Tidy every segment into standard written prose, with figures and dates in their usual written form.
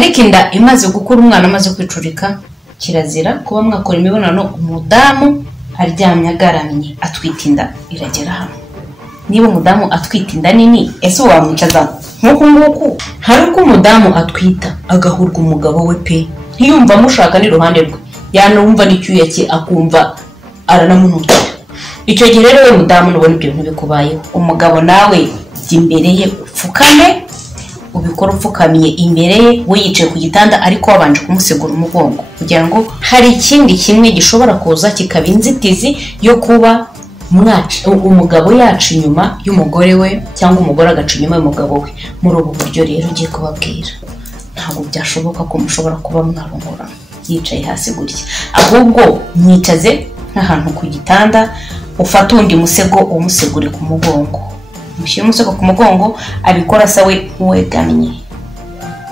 ariko inda imaze gukura umwana amaze kwicurika kirazira kuba mwakora imibonano umudamu aryamye agaramye atwite inda iragera hano. Niba umudamu atwite inda nini ese wamwicaza nk'uku hari uko umudamu atwita agahurwa umugabo we pe ntiyumva mushaka n'iruhande rwe yanumva n'icyuya cye akumva aranamunuka. Icyo gihe rero we mudamu nubona ibyo bintu bikubayeho umugabo nawe imbere ye upfukame ubikora upfukamiye imbere ye we yicaye ku gitanda ariko wabanje kumusegura umugongo kugira ngo hari ikindi kimwe gishobora kuza kikaba inzitizi yo kuba umugabo yacu inyuma y'umugore we cyangwa umugore agaca inyuma y'umugabo we. Muri ubu buryo rero ugiye kubabwira ntabwo byashoboka ko mushobora kuba mwarongora yicaye hasi gutya, ahubwo mwicaze nk'ahantu ku gitanda ufata undi musego umusegure ku mugongo, mushyire umusego ku mugongo abikora sawe wegamye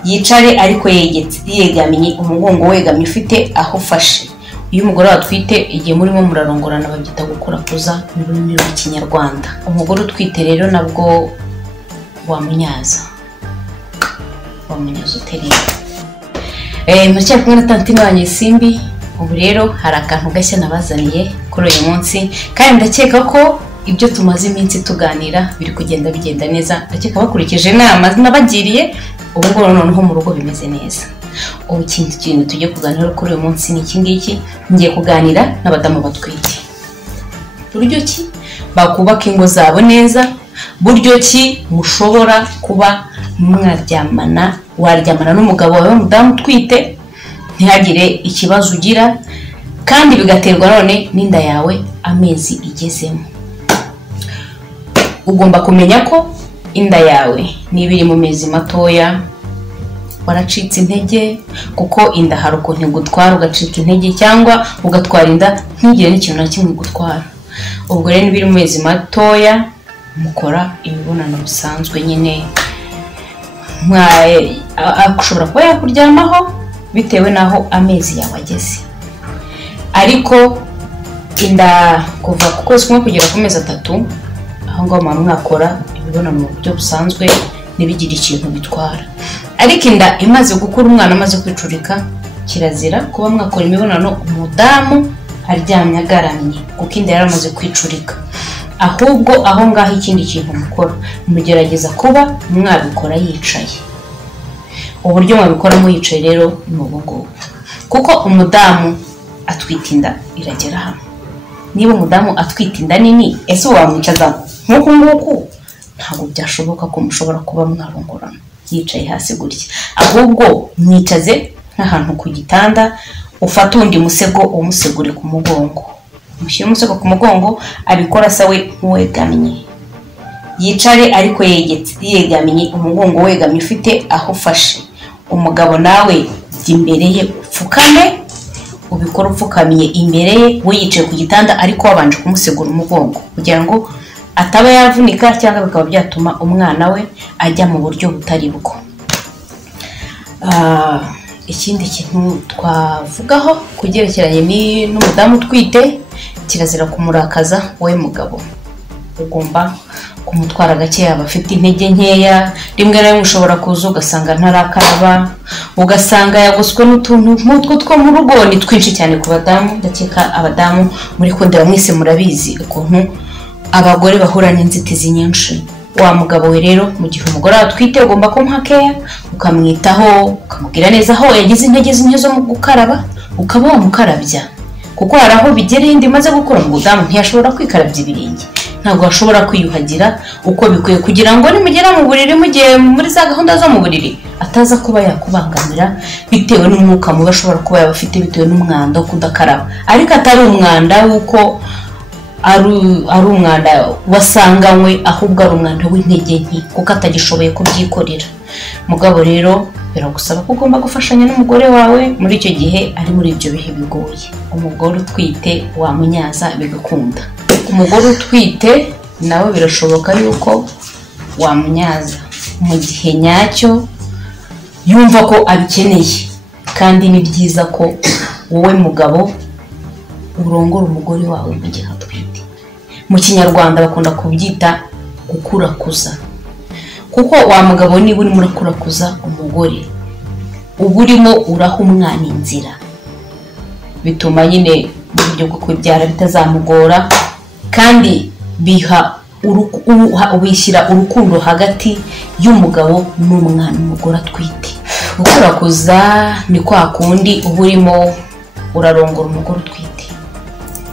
yicare ariko yegamye umugongo wegamye ufite aho ufashe. Iyo umugore watwite igihe murimo murarongorana babyita gukurakuza mu rurimi rw'ikinyarwanda. Umugore utwite rero nabwo wamunyaza uterera. Mucyari kumwe na tantine wanjye Simbi. Ubu rero hari akantu gashya nabazaniye kuri uyu munsi kandi ndakeka ko ibyo tumaze iminsi tuganira biri bigenda neza. Ndakeka bakurikije inama nabagiriye ubu ngo noneho mu rugo bimeze neza. Ubu ikindi kintu tujye kuganira kuri uyu munsi ni iki ngiki, ngiye kuganira n'abadamu batwite. Buryo ki bakubaka ingo zabo neza, buryo ki mushobora kuba waryamana n'umugabo wawe mudamu utwite ntihagire ikibazo ugira kandi bigaterwa none n'inda yawe amezi igezemo. Ugomba kumenya ko inda yawe niba iri mu mezi matoya waracitse intege kuko inda hari ukuntu igutwara ugacika intege cyangwa ugatwara inda ntigire n'ikintu na kimwe gutwara. Ubwo rero niba iri mu mezi matoya mukora imibonano bisanzwe nyine ushobora kuba yakuryamaho bitewe naho amezi yawe ageze, ariko inda kuva ku kwezi kumwe kugera ku mezi 3 aho ngaho mwakora imibonano mu buryo busanzwe ntibigire ikintu bitwara. Ariko inda imaze gukura umwana amaze kwicurika kirazira kuba mwakora imibonano umudamu aryamye agaramye kuko inda yaramaze kwicurika, ahubwo aho ngaho ikindi kintu mukora mugerageza kuba mwabikora yicaye. Uburyo mwabikoramo yicaye rero ni ubu kuko umudamu atwite inda iragera hano. Niba umudamu atwite inda nini ese wamwicaza nk'uku ntabwo byashoboka ko mushobora kuba mwarongorana yicaye hasi gutya, ahubwo mwicaze nk'ahantu ku gitanda ufata undi musego umusegure ku mugongo, mushyire umusego ku mugongo abikora sawe wegamye yicare ariko yegamye umugongo wegamye ufite aho ufashe. Umugabo nawe imbere ye upfukame ubikora upfukamiye imbere ye we yicaye ku gitanda ariko wabanje kumusegura umugongo kugira ngo ataba yavunika cyangwa bikaba byatuma umwana we ajya mu buryo butari bwo. Ikindi kintu twavugaho kugerekeranye n'umudamu utwite kirazira kumurakaza we mugabo. Ugomba kumutwara gake yaba afite intege nkeya, rimwe na rimwe ushobora kuza ugasanga ntarakaraba ugasanga yagoswe n'utuntu nk'utwo two mu rugo. Ni twinshi cyane ku badamu, ndakeka abadamu muri kondera mwese murabizi ukuntu abagore bahura n'inzitizi nyinshi. Wa mugabo we rero mu gihe umugore atwite ugomba kumuha care ukamwitaho ukamubwira neza aho yagize intege zo mu gukaraba ukaba wamukarabya kuko hari aho bigereye indi maze gukora mu mudamu ntiyashobora kwikarabya ibirenge, ntabwo ashobora kwiyuhagira uko bikwiye kugira ngo nimugera mu buriri mugiye muri za gahunda zo mu buriri ataza kuba yakubangamira bitewe n'umwuka mubi ashobora kuba yabafite bitewe n'umwanda wo kudakaraba. Ariko atari umwanda wuko ari umwanda wasanganywe, ahubwo ari umwanda w'intege nke kuko atagishoboye kubyikorera. Mugabo rero biragusaba ko ugomba gufashanya n'umugore wawe muri icyo gihe ari muri ibyo bihe bigoye. Umugore utwite wamunyaza bigakunda. Umugore utwite nawe birashoboka yuko wamunyaza mu gihe nyacyo yumva ko abikeneye, kandi ni byiza ko wowe mugabo urongora umugore wawe mu gihe atwite. Mu kinyarwanda bakunda kubyita gukurakuza, kuko wa mugabo niba uri murakurakuza umugore uba urimo uraha umwana inzira, bituma nyine mu buryo bwo kubyara bitazamugora, kandi wishyira urukundo hagati y'umugabo n'umwana umugore atwite. Gukurakuza ni kwa kundi uba urimo urarongora umugore utwite.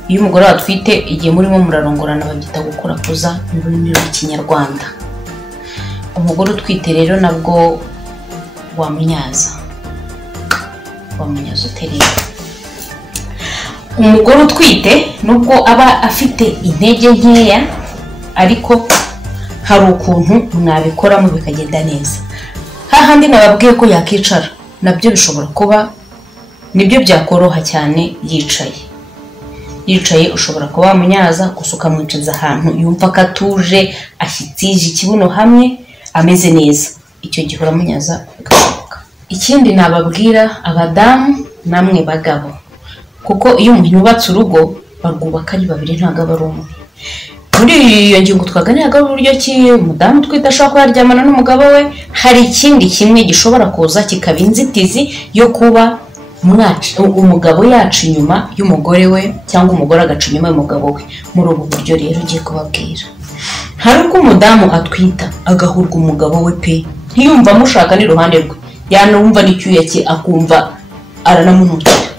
Iyo umugore atwite igihe murimo murarongorana babyita gukurakuza mu rurimi rw'ikinyarwanda. Umugore utwite rero nabwo wamunyaza uterera. Umugore utwite nubwo aba afite intege nkeya, ariko hari ukuntu mwabikoramo bikagenda neza. Hahandi nababwiye ko yakicara, nabyo bishobora kuba nibyo byakoroha cyane. Yicaye ushobora kuba wamunyaza, gusa ukamwicaza ahantu yumva ko atuje, ashyitije ikibuno hamwe, ameze neza. Icyo gihe uramunyaza bigashoboka. Ikindi nababwira abadamu namwe bagabo, kuko iyo umuntu yubatse urugo barwubaka ari babiri ntabwo aba ari umwe. Muri iyo ngingo twaganiraga uburyo ki umudamu utwite ashobora kuba yaryamana n'umugabo we, hari ikindi kimwe gishobora kuza kikaba inzitizi yo kuba umugabo yaca inyuma y'umugore we cyangwa umugore agaca inyuma y'umugabo we. Muri ubu buryo rero ugiye kubabwira, hari ubwo umudamu atwita agahurwa umugabo we pe, ntiyumva amushaka n'iruhande rwe, yanumva n'icyuya cye akumva aranamunukira.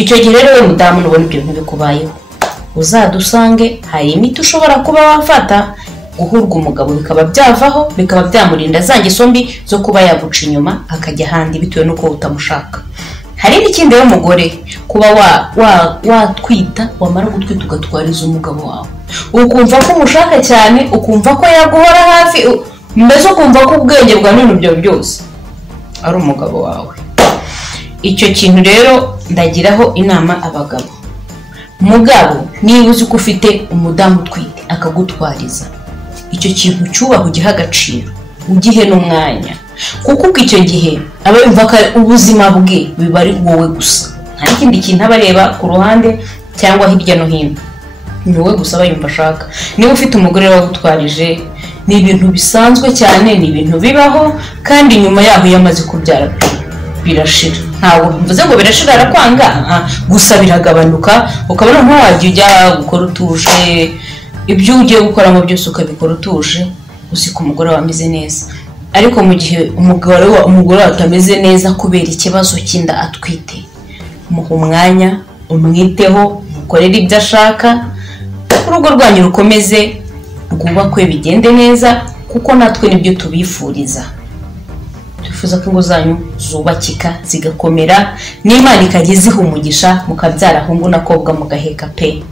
Icyo gihe rero we mudamu nubona ibyo bintu bikubayeho, uzadusange. Hari imiti ushobora kuba wafata guhurwa umugabo bikaba byavaho, bikaba byamurinda za ngeso mbi zo kuba yaguca inyuma akajya ahandi bitewe n'uko utamushaka. Hari n'ikindi y'umugore kuba watwita, wamara gutwita ugatwariza umugabo wawe, ukumva ko umushaka cyane, ukumva ko yaguhora hafi, mbese ukumva ko ubwenge bwa none ibyo byose ari umugabo wawe. Icyo kintu rero ndagiraho inama abagabo. Mugabo niba uzi ko ufite umudamu utwite akagutwariza, icyo kintu cyubaha, ugiha agaciro, ugihe n'umwanya, kuko icyo gihe aba yumva ko ubuzima bwe biba ari wowe gusa, nta kindi kintu aba areba ku ruhande cyangwa hirya no hino, ni wowe gusa aba yumva ashaka. Niba ufite umugore wagutwarije, ni ibintu bisanzwe cyane, ni ibintu bibaho, kandi nyuma yaho iyo amaze kubyara birashira. Ntabwo mvuze ngo birashira arakwanga, gusa biragabanuka, ukabona ntawajya ujya gukora utuje, ibyo ugiye gukoramo byose ukabikora utuje, uzi ko umugore wawe ameze neza. Ariko mu gihe umugore atameze neza kubera ikibazo cy'inda atwite, muha umwanya, umwiteho, mukorere ibyo ashaka, urugo rwanyu rukomeze rwubakwe, bigende neza, kuko natwe nibyo tubifuriza. Tubifuza ko ingo zanyu zubakika zigakomera, n'Imana ikajya iziha umugisha, mukabyara hungu n'akobwa mugaheka pe.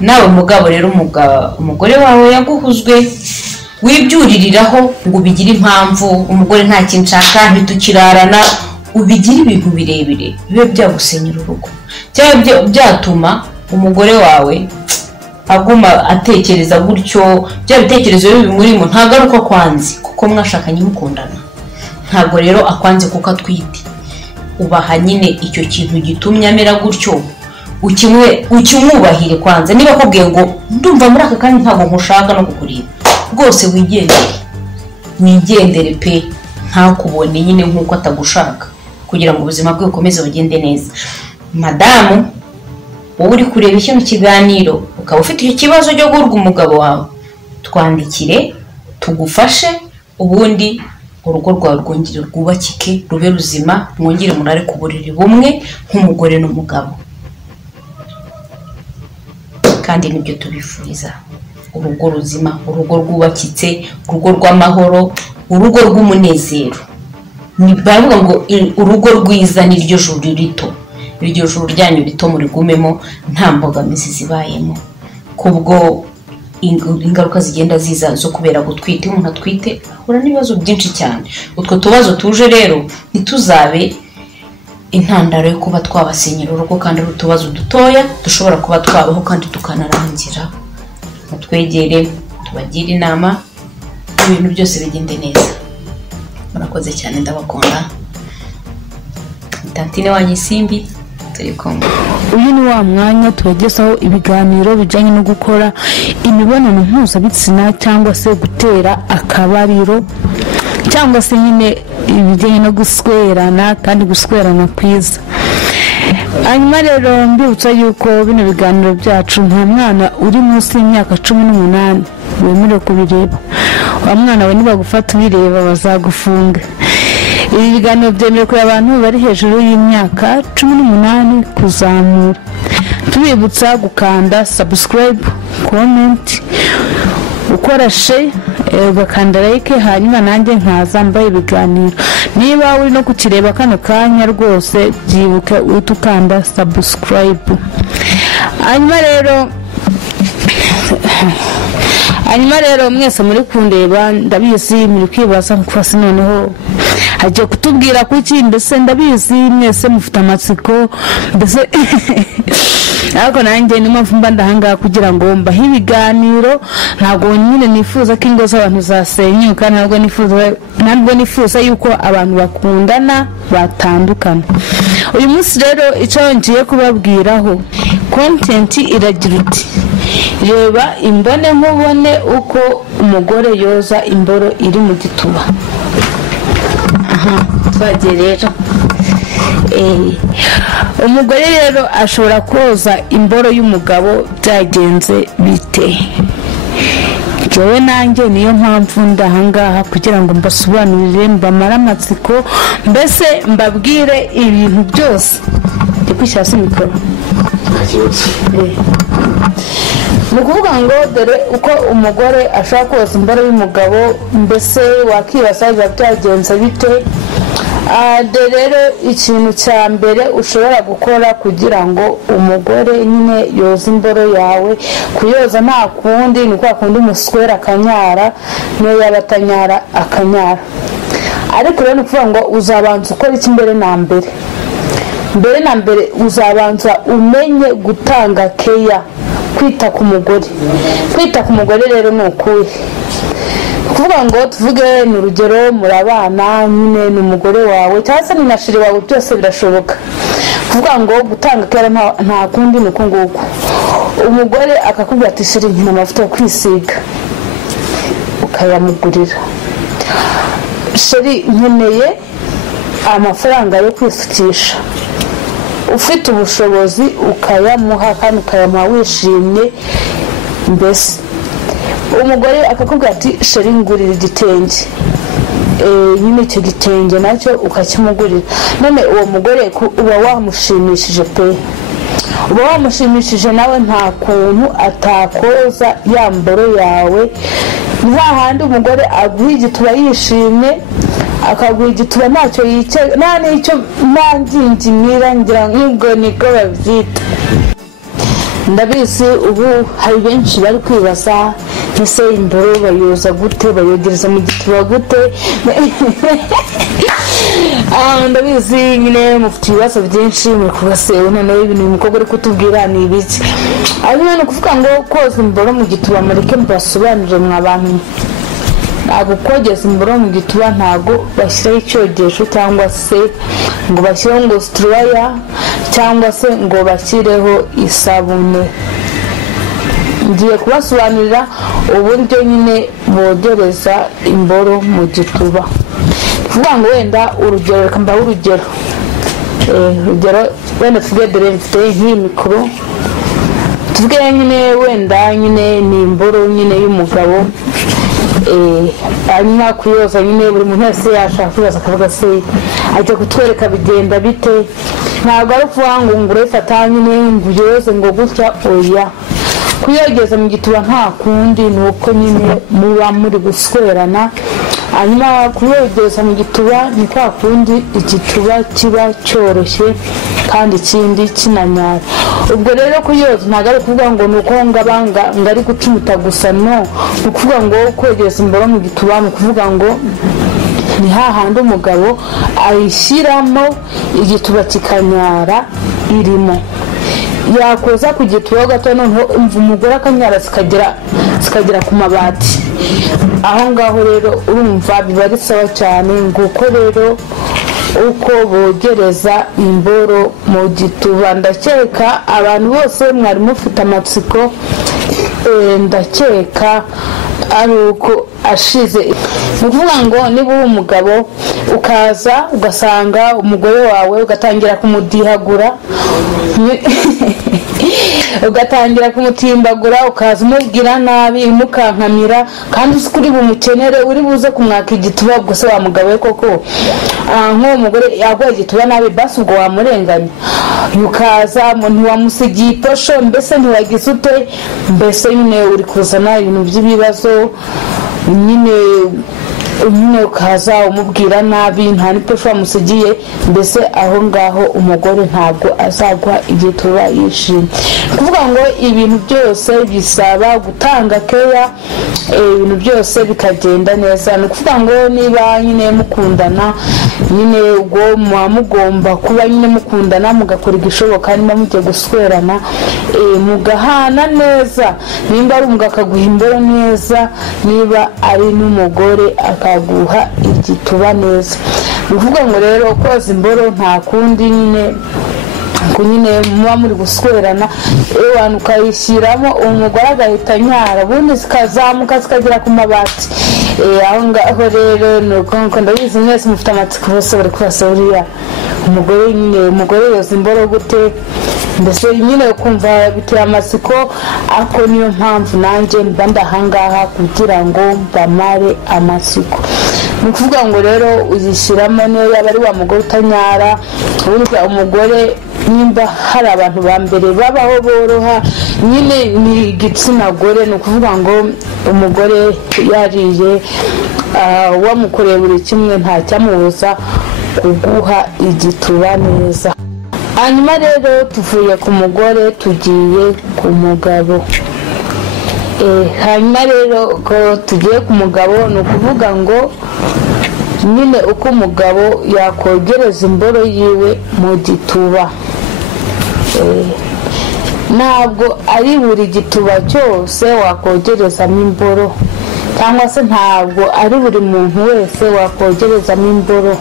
Nawe mugabo rero umugore wawe yaguhuzwe, wibyuririraho ngo ubigire impamvu, umugore nta kintu nshaka, ntitukirarana, ubigire ibintu birebire bibe byagusenyera urugo, cyangwa byatuma umugore wawe aguma atekereza gutyo, bya bitekerezo bibi bimurimo ntagaruka kwanzi, kuko mwashakanye mukundana. Ntabwo rero akwanze kuko atwite, ubaha nyine icyo kintu gitumye amera gutyo, ukimwubahire kwanza. Niba akubwiye ngo ndumva muri aka kanya ntabwo nkushaka no kukureba, rwose wigendere pe, ntakubone nyine nk'uko atagushaka, kugira ngo ubuzima bwe bukomeze bugende neza. Madamu wowe uri kureba kino kiganiro ukaba ufite icyo kibazo cyo guhurwa umugabo wawe, twandikire tugufashe, ubundi urugo rwawe rwongere rwubakike, rube ruzima, mwongere murare ku buriri bumwe nk'umugore n'umugabo. Kandi nibyo tubifuriza, urugo ruzima, urugo rwubakitse, urugo rw'amahoro, urugo rw'umunezero. Baravuga ngo urugo rwiza ni ryo juru rito, iryo juru ryanyu rito murigumemo nta mbogamizi zibayemo, kubwo ingaruka zigenda ziza zo kubera gutwita. Umuntu atwite ahura n'ibibazo byinshi cyane. Utwo tubazo tuje rero ntituzabe intandaro yo kuba twabasenyera urugo, kandi ari utubazo dutoya dushobora kuba twabaho kandi tukanarangira. Mutwegere tubagire inama, ibintu byose bigende neza. Murakoze cyane, ndabakunda. Tantine wanyu Simbi, turi kumwe. Uyu ni wa mwanya tubagezaho ibiganiro bijyanye no gukora imibonano mpuzabitsina, cyangwa se gutera akabariro, cyangwa se nyine ibijyanye no guswerana kandi guswerana kwiza. Hanyuma rero mbibutsa yuko bino biganiro byacu nta mwana uri munsi y'imyaka 18 wemerewe kubireba. Wa mwana we nibagufata ubireba bazagufunga. Ibi biganiro byemerewe kuri abantu bari hejuru y'imyaka 18 kuzamura. Tubibutsa gukanda subscribe, comment, ukora share, ugakanda like, hanyuma nanjye nkaza mbaye ibiganiro. Niba uri no kukireba kano kanya rwose byibuke utukanda subscribe. Hanyuma rero mwese muri kundeba ndabizi muri kwibaza kwasi noneho haje kutubwira kuki mbese ndabizi mwese mufite amatsiko mbese ariko nanjye nimwe mba ndahanga kugira ngo mbahe ibiganiro. Ntabwo nyine nifuza ko ingo z'abantu zasenyuka, ntabwo nifuza yuko abantu bakundana batandukana. Uyu munsi rero icyo ngiye kubabwiraho content iragira uti reba imbone nkubone uko umugore yoza imboro iri mu gituba. Twagerera umugore rero ashobora koza imboro y'umugabo byagenze bite? Jewe nanjye niyo mpamvu ndahangaha kugira ngo mbasobanurire, mbamara amatsiko, mbese mbabwire ibintu byose. Ndikwishyira se mikoro. Ni ukuvuga ngo dore uko umugore ashobora koza imboro y'umugabo, mbese wakibaza biba byagenze bite? Rero ikintu cya mbere ushobora gukora kugira ngo umugore nyine yoza imboro yawe, kuyoza nta kundi ni kwa kundi umuswera akanyara, niyo yaba atanyara akanyara. Ariko rero ni ukuvuga ngo uzabanza ukora iki mbere na mbere uzabanza umenye gutanga keya, kwita ku mugore. Kwita ku mugore rero ni ukuhe? Kuvuga ngo tuvuge ni urugero murabana nyine ni umugore wawe cyangwa se ni na shiri wawe, byose birashoboka. Kuvuga ngo gutanga kera nta kundi ni uko nguko. Umugore akakubwira ati shiri nkina amavuta yo kwisiga, ukayamugurira. Shiri nkeneye amafaranga yo kwisukisha, ufite ubushobozi ukayamuha kandi ukayamuha wishimye. Mbese umugore akakubwira ati sheri ngurira igitenge, nyine icyo gitenge nacyo ukakimugurira. None uwo mugore uba wamushimishije pe, uba wamushimishije nawe nta kuntu atakoza ya mboro yawe. Ni hahandi umugore aguha igituba yishimye, akaguha igituba ntacyo yicye, nta n'icyo mpangingimira, ngira ngo niko babyita. Ndabizi ubu hari benshi bari kwibaza ese imboro bayoza gute, bayogereza mu gituba gute? Ndabizi nyine mufite ibibazo byinshi muri kubaseho, noneho ibintu umukobwa ari kutubwira ni ibiki. Ariko ni ukuvuga ngo koza imboro mu gituba mureke mbasobanurire mwa bantu. Ntabwo kogeza imboro mu gituba ntabwo bashyiraho icyogesho cyangwa se ngo bashyireho ngo situruwaya cyangwa se ngo bashyireho isabune. Ngiye kubasobanurira uburyo nyine bogereza imboro mu gituba. Kuvuga ngo wenda urugero, reka mbahe urugero. Wenda tuvuge dore mfite nk'iyi mikoro, tuvuge nyine wenda nyine ni imboro nyine y'umugabo. Hanyuma kuyoza nyine buri muntu wese yashaka kuyoza akavuga se ajya kutwereka bigenda bite. Ntabwo ari ukuvuga ngo urayifata nyine ngo uyoze ngo gutya, oya. Kuyogeza mu gituba nta kundi ni uko nyine muba muri guswerana. Hanyuma kuyogeza mu gituba ni kwa kundi igituba kiba cyoroshye kandi ikindi kinanyara. Ubwo rero kuyoza ntabwo ari ukuvuga ngo ni uko ngabanga ngari gucumuta gusa, no. Ni ukuvuga ngo kogeza imboro mu gituba ni ukuvuga ngo ni hahandi umugabo ayishyiramo igituba kikanyara irimo. Yakoza ku gituba gato noneho umugore akanyara zikagera ku mabati. Aho ngaho rero urumva biba ari sawa cyane. Nguko rero uko bogereza imboro mu gituba. Ndakeka abantu bose mwari mufite amatsiko, ndakeka ari uko ashize. Ni ukuvuga ngo niba uri umugabo ukaza ugasanga umugore wawe ugatangira kumudihagura ugatangira kumutimbagura ukaza umubwira nabi umukankamira kandi kuri bumukenere uri buze kumwaka igituba ubwo se wa mugabo we koko nk'uwo mugore yaguha igituba nabi basi ubwo wamurenganya ukaza ntiwamusigiye iposho mbese ntiwagize ute mbese nyine uri kuzana ibintu by'ibibazo nyine ukaza umubwira nabi nta n'iposho wamusigiye mbese aho ngaho umugore ntabwo azaguha igituba yishimye. Kuvuga ngo ibintu byose bisaba gutanga keya, ibintu byose bikagenda neza. Ni ukuvuga ngo niba nyine mukundana nyine ubwo mugomba kuba nyine mukundana mugakora igishoboka niba mugiye guswerana mugahana neza, nimba ari umugabo akaguha imboro neza, niba ari n'umugore akaguha igituba neza. Ni ukuvuga ngo rero koza imboro nta kundi nyine muba muri guswerana abantu ukayishyiramo umugore agahita nyara ubundi zikazamuka zikagera ku mabati. Aho ngaho rero ni uko ndabizi mwese mufite amatsiko bose bari kubasa buriya umugore yoza imboro gute, mbese nyine ukumva biteye amatsiko. Ako niyo mpamvu nanjye mba ndahangaha kugira ngo mbamare amatsiko. Ni ukuvuga ngo rero uzishyiramo niyo yaba ari wa mugore utanyara. Burya umugore nimba hari abantu ba mbere babaho boroha nyine ni igitsina gore. Ni ukuvuga ngo umugore yariye wamukoreye buri kimwe nta cyamubuza kuguha igituba neza. Hanyuma rero tuvuye ku mugore tugiye ku mugabo. Hanyuma rero ko tugiye ku mugabo ni ukuvuga ngo nyine uko umugabo yakogereza imboro yiwe mu gituba. Ntabwo ari buri gituba cyose wakogerezamo imboro, cyangwa se ntabwo ari buri muntu wese wakogerezamo imboro,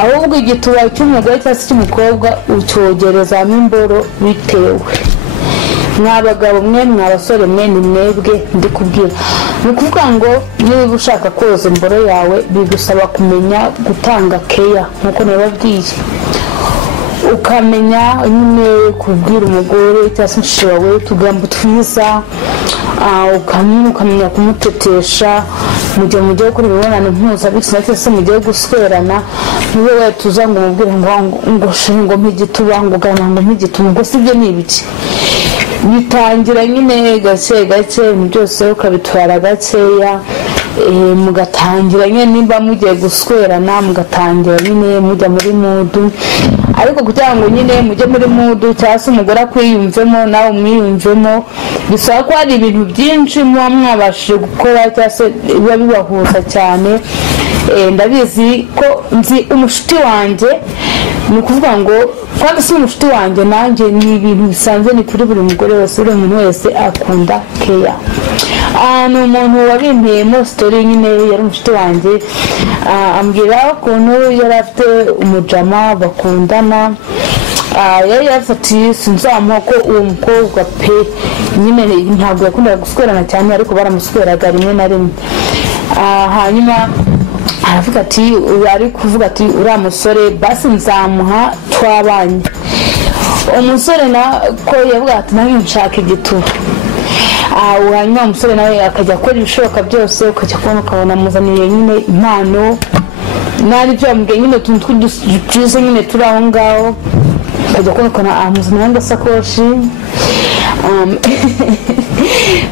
ahubwo igituba cy'umugore cyangwa se cy'umukobwa ucyogerezamo imboro bitewe. Mwabagabo mwe mwabasore mwe ni mwebwe ndi kubwira. Ni ukuvuga ngo niba ushaka koza imboro yawe bigusaba kumenya gutanga keya nk'uko nababwiye, ukamenya nyine kubwira umugore cyangwa se umushiki wawe utugambo twiza, ukamenya kumutetesha mu gihe mugiye gukora imibonano mpuzabitsina cyangwa se mugiye guswerana. niwe we tuza ngo umubwire ngo mpigituba ngo gana ngo mpigituba ngo sibyo ni ibiki. Bitangira nyine gake gake ibintu byose ukabitwara gakeya, mugatangira nyine nimba mugiye guswerana mugatangira nyine mujya muri mudu, ariko kugira ngo nyine mujye muri mudu cyangwa se umugore akwiyumvemo nawe umwiyumvemo bisaba ko hari ibintu byinshi muba mwabashije gukora cyangwa se biba bibahuza cyane. Ndabizi ko nzi umushuti wanjye, ni ukuvuga ngo kandi si umushuti wanjye nanjye ni ibintu bisanzwe ni kuri buri mugore wese, buri muntu wese akunda keya. Ni umuntu wabimpiyemo sitori nyine yari umushuti wanjye, ambwira ukuntu yari afite umujama bakundana, yari yafatiye sinzamuha ko uwo mukobwa pe nyine ntabwo yakundaga guswerana cyane ariko baramusweraga rimwe na rimwe. Hanyuma aravuga ati ari kuvuga ati uriya musore basi nzamuha twabanye. Umusore na ko yavuga ati nanjye nshaka igituba. Hanyuma umusore nawe akajya akora ibishoboka byose, ukajya kubona ukabona amuzaniye nyine impano nari byo yambwiye nyine utuntu tw'udusize nyine turi aho ngaho, ukajya kubona ukabona amuzaniye agasakoshi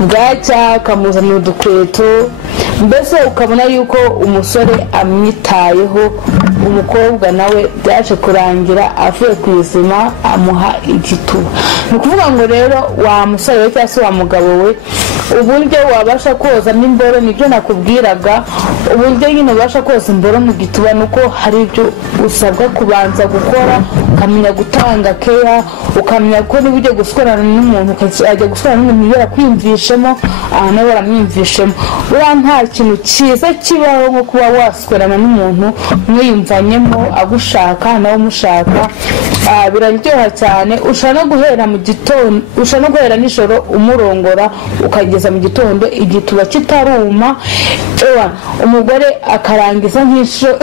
bwacya akamuzanira udukweto, mbese ukabona yuko umusore amwitayeho. Umukobwa nawe byaje kurangira avuye ku izima amuha igituba. Ni ukuvuga ngo rero wa musore we cyangwa se wa mugabo we, uburyo wabasha kozamo imboro nibyo nakubwiraga. Uburyo nyine ubasha koza imboro mu gituba nuko hari ibyo usabwa kubanza gukora, ukamenya gutanga keya, ukamenya ko niba ugiye guswerana n'umuntu ukajya guswerana n'umuntu yarakwiyumvishemo nawe waramwiyumvishemo. Buriya nta kintu cyiza kibaho nko kuba waswerana n'umuntu mwiyumvanyemo agushaka nawe umushaka, biraryoha cyane. Ushobora no guhera mu gitondo, ushobora no guhera nijoro umurongora ukageza mu gitondo igituba kitaruma. Umugore akarangiza nk'inshuro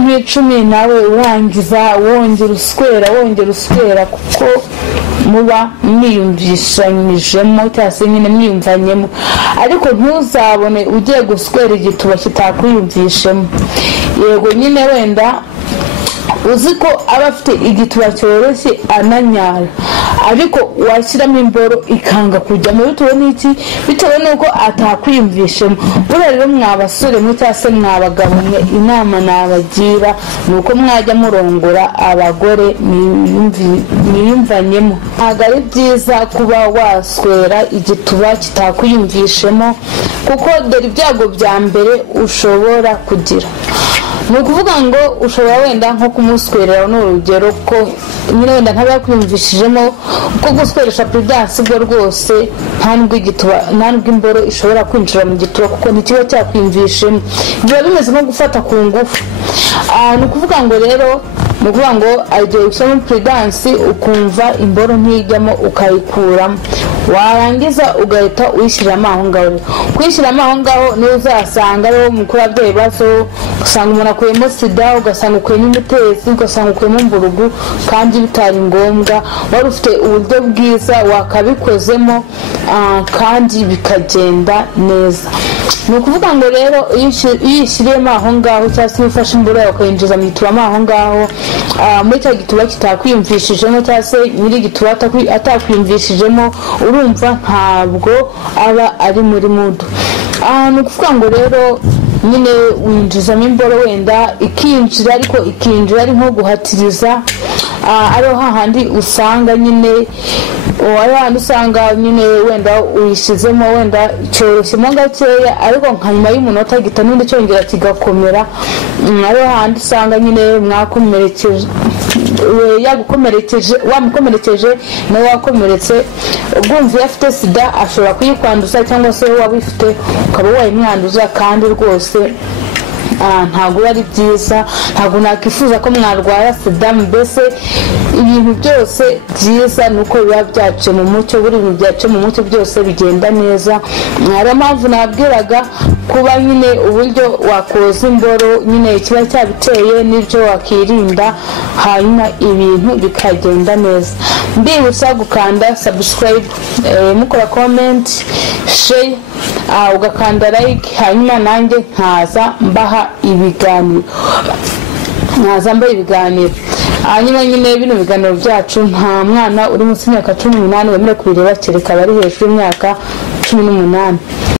nk'icumi, nawe urangiza wongera uswera kuko muba mwiyumvishanyijemo cyangwa se nyine mwiyumvanyemo, ariko ntuzabone ugiye guswera igituba kitakwiyumvishemo. Yego nyine wenda uzi ko aba afite igituba cyoroshye ananyara, ariko washyiramo imboro ikanga kujyamo bitewe n'uko atakwiyumvishemo. Buriya rero mwabasore mwe cyangwa se mwabagabo mwe, inama nabagira ni uko mwajya murongora abagore mwiyumvanyemo. Ntabwo ari byiza kuba waswera igituba kitakwiyumvishemo, kuko dore ibyago bya mbere ushobora kugira. Ni ukuvuga ngo ushobora wenda nko kumuswerera n'urugero ko nyine wenda ntabakwiyumvishijemo, ko gusweresha prudensi bwo rwose nta nubwo imboro ishobora kwinjira mu gituba kuko ntikiba cyakwiyumvishemo, biba bimeze nko gufata ku ngufu. Ni ukuvuga ngo rero agiye gushyiramo prudensi ukumva imboro ntijyamo ukayikuramo, warangiza ugahita uyishyiramo aho ngaho. Kuyishyiramo aho ngaho niyo uzasanga ariho mukuru ababyeyi bazo, ugasanga umuntu akuyemo sida, ugasanga ukuyemo imitezi, ugasanga ukuyemo imburugu, kandi bitari ngombwa. Wari ufite uburyo bwiza wakabikozemo kandi bikagenda neza. Ni ukuvuga ngo rero iyo uyishyiriyemo aho ngaho cyangwa se ufashe imboro yawe ukayinjiza mu gituba aho ngaho, muri cya gituba kitakwiyumvishijemo cyangwa se nyiri gituba atakwiyumvishijemo, urumva ntabwo aba ari muri mudu. Ni ukuvuga ngo rero nyine winjizamo imboro wenda ikinjira, ariko ikinjira ari nko guhatiriza. Ariho hahandi usanga nyine wenda uyishyizemo wenda cyoroshyemo gakeya, ariko nka nyuma y'umunota gita n'undi cyongera kigakomera. Ariho hahandi usanga nyine mwakomerekeje, wamukomerekeje nawe wakomeretse. Ubwumva iyo afite sida ashobora kuyikwanduza, cyangwa se waba uyifite ukaba wayimwanduza, kandi rwose ntabwo ari byiza. Ntabwo nakwifuza ko mwarwara sida. Mbese ibintu byose byiza ni uko biba byaciye mu mucyo, buri bintu byaciye mu mucyo byose bigenda neza. Ariyo mpamvu nabwiraga kuba nyine uburyo wakoza imboro nyine kiba cyabiteye n'ibyo wakirinda, hanyuma ibintu bikagenda neza. Mbibutsa gukanda subscribe, mukora comment, share, ugakanda like, hanyuma nanjye nkaza mbaha ibiganiro. Hanyuma nyine bino biganiro byacu nta mwana uri munsi y'imyaka 18 wemerewe kubireba, kereka bari hejuru y'imyaka 18.